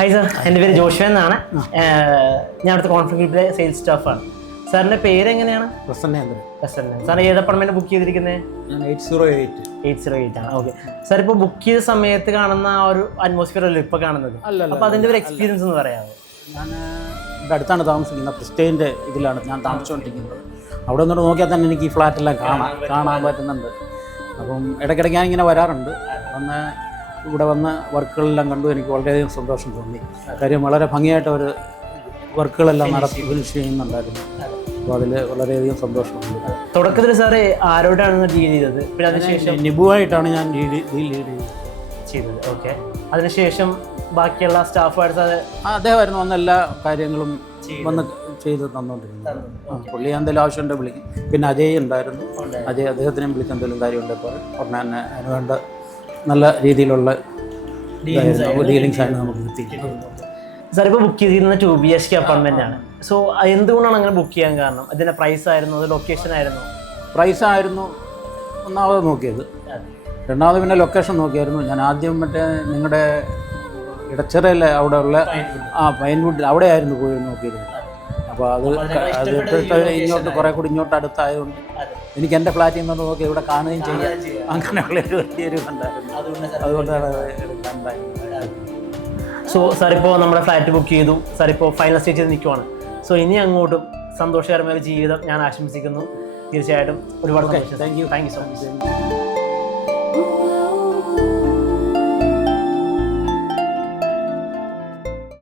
Hi sir, എൻ്റെ പേര് Joshua എന്നാണ്. ഞാൻ അവിടുത്തെ കോൺഫിഡൻസ് ഗ്രൂപ്പിലെ സെയിൽസ് സ്റ്റാഫാണ്. സാറിൻ്റെ പേര് എങ്ങനെയാണ്? പ്രസന്നേന്ദ്രൻ. സാർ ഏത് അപ്പാർട്ട്മെൻറ്റ് ബുക്ക് ചെയ്തിരിക്കുന്നത്? 808 ആണ്. ഓക്കെ സാർ, ഇപ്പോൾ ബുക്ക് ചെയ്ത സമയത്ത് കാണുന്ന ആ ഒരു അറ്റ്മോസ്ഫിയർ അല്ലേ ഇപ്പോൾ കാണുന്നത്? അപ്പോൾ അതിൻ്റെ ഒരു എക്സ്പീരിയൻസ് ഒന്ന് പറയാമോ? ഞാൻ ഇവിടെ അടുത്താണ് താമസിക്കുന്നത്. പ്രിസ്റ്റേൻ്റെ ഇതിലാണ് ഞാൻ താമസിച്ചുകൊണ്ടിരിക്കുന്നത്. അവിടെ നിന്നോട് നോക്കിയാൽ തന്നെ എനിക്ക് ഈ ഫ്ലാറ്റെല്ലാം കാണാൻ പറ്റുന്നുണ്ട്. അപ്പം ഇടയ്ക്കിടയ്ക്ക് ഞാൻ ഇങ്ങനെ വരാറുണ്ട്. ഇവിടെ വന്ന് വർക്കുകളെല്ലാം കണ്ടു. എനിക്ക് വളരെയധികം സന്തോഷം തോന്നി. കാര്യം വളരെ ഭംഗിയായിട്ട് അവർ വർക്കുകളെല്ലാം ഫിനിഷ് ചെയ്യുന്നുണ്ടായിരുന്നു. അപ്പോൾ അതിൽ വളരെയധികം സന്തോഷമുണ്ട്. തുടക്കത്തിൽ സാറ് ആരോടാണ് ഡീൽ ചെയ്തത്? പിന്നെ അതിനുശേഷം നിബുവായിട്ടാണ് ഞാൻ ലീഡ് ചെയ്തത്. ഓക്കെ, അതിനുശേഷം ബാക്കിയുള്ള സ്റ്റാഫുമായിട്ട് അദ്ദേഹമായിരുന്നു വന്ന എല്ലാ കാര്യങ്ങളും വന്ന് ചെയ്ത് തന്നുകൊണ്ടിരുന്നത്. പുള്ളി എന്തെങ്കിലും ആവശ്യമുണ്ട് വിളിക്കും. പിന്നെ അജയ് ഉണ്ടായിരുന്നു. അദ്ദേഹത്തിനെയും വിളിച്ച് എന്തെങ്കിലും കാര്യമുണ്ടെങ്കിൽ ഉടനെ തന്നെ അതിന് വേണ്ട നല്ല രീതിയിലുള്ള ഡീലിങ്സ് ആണ് നമുക്ക് കിട്ടിയിരിക്കുന്നത്. സാർ, ഇപ്പോൾ ബുക്ക് ചെയ്തിരുന്ന 2 BHK അപ്പാർട്ട്മെൻ്റ് ആണ്. സോ എന്തുകൊണ്ടാണ് അങ്ങനെ ബുക്ക് ചെയ്യാൻ കാരണം? അതിൻ്റെ പ്രൈസ് ആയിരുന്നു, അത് ലൊക്കേഷൻ ആയിരുന്നു? പ്രൈസ് ആയിരുന്നു ഒന്നാമത് നോക്കിയത്. രണ്ടാമത് പിന്നെ ലൊക്കേഷൻ നോക്കിയായിരുന്നു. ഞാൻ ആദ്യം മറ്റേ നിങ്ങളുടെ ഇടച്ചിറയിലെ അവിടെ ഉള്ള പൈൻവുഡ് അവിടെ ആയിരുന്നു പോയി നോക്കിയിരുന്നത്. അപ്പോൾ അത് ഇങ്ങോട്ട് കുറേ കൂടി ഇങ്ങോട്ട് അടുത്തായതുകൊണ്ട് എനിക്ക് എൻ്റെ ഫ്ലാറ്റിൽ നിന്ന് നോക്കി ഇവിടെ കാണുകയും ചെയ്യാം. അങ്ങനെയുള്ളൊരു വലിയൊരു ഉണ്ടായിരുന്നു. അതുകൊണ്ടാണ് സോ സാർ, ഇപ്പോൾ നമ്മുടെ ഫ്ലാറ്റ് ബുക്ക് ചെയ്തു. സാർ ഇപ്പോൾ ഫൈനൽ സ്റ്റേജിൽ നിൽക്കുവാണ്. സോ ഇനി അങ്ങോട്ടും സന്തോഷകരമായ ഒരു ജീവിതം ഞാൻ ആശംസിക്കുന്നു. തീർച്ചയായിട്ടും ഒരുപാട് താങ്ക് യു സോ മച്ച്.